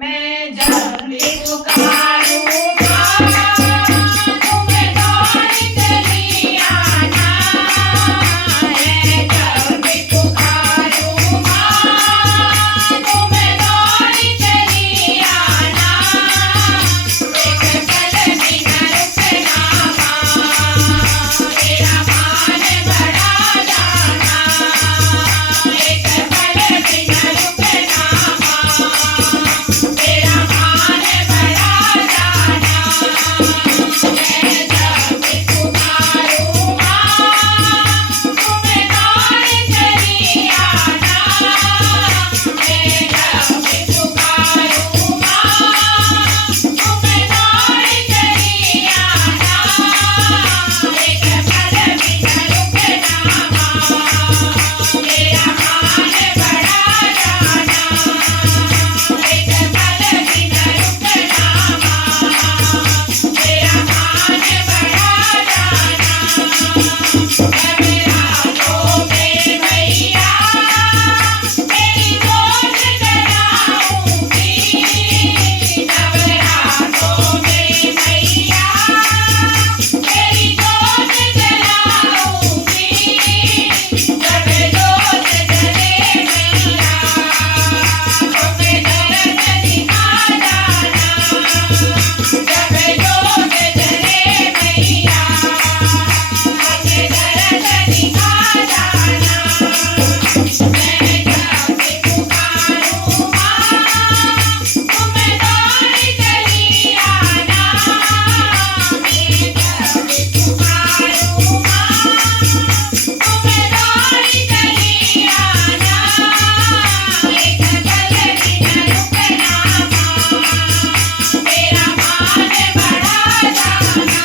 मैं जब भी पुकारूं माँ, तुम्हें दौड़ चली आना। मैं जब भी पुकारूं माँ, तुम्हें दौड़ चली आना। एक पल भी न रुकना माँ, मेरा मान बढ़ा जाना। एक पल भी न रुकना माँ, मेरा मान बढ़ा जाना। मैं जब भी पुकारूं माँ, तुम्हें दौड़ चली आना। मैं जब भी पुकारूं माँ, तुम्हें दौड़ चली आना। एक पल भी न रुकना माँ, मेरा मान बढ़ा जाना। एक पल भी न रुकना माँ, मेरा मान बढ़ा जाना। नवरात्रों में मैया तेरी जोत जलाऊंगी। नवरात्रों में मैया तेरी जोत जलाऊंगी। जब जोत जले मैया, तुम्हें दर्द दिखा जाना। जब जोत जले मैया, तुम्हें दर्द दिखा जाना। मैं जब भी पुकारूं माँ, तुम्हें दौड़ चली आना। मैं जब भी पुकारूं माँ, तुम्हें दौड़ चली आना। एक पल भी न रुकना माँ, मेरा मान बढ़ा जाना।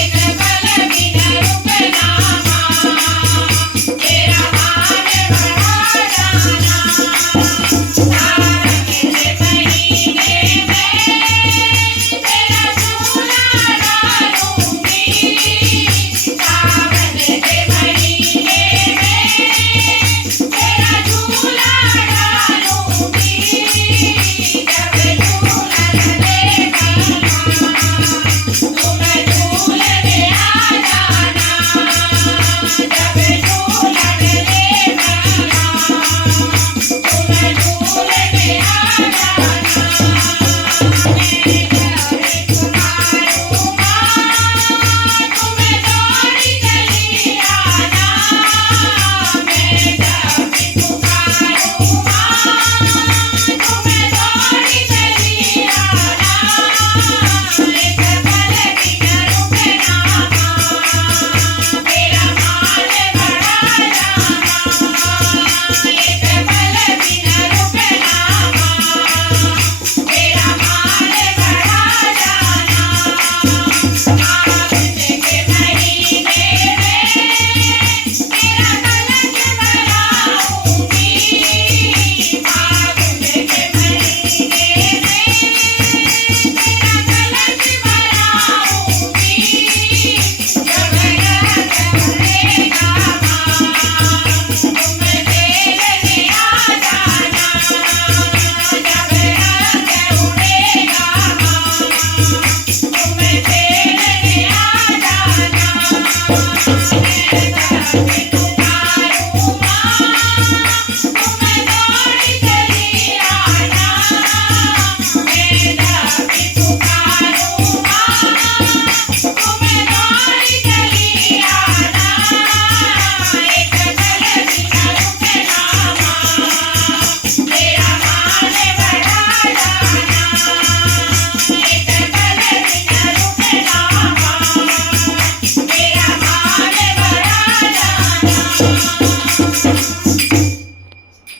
एक पल भी न रुकना माँ, मेरा मान बढ़ा जाना। सावन के महीने में तेरा झूला डालूंगी। सावन के महीने में तेरा झूला डालूंगी। जब झूलन ले मैया, तुम झूलने आ जाना। जब झूलन ले मैया, तुम झूलने आ जाना।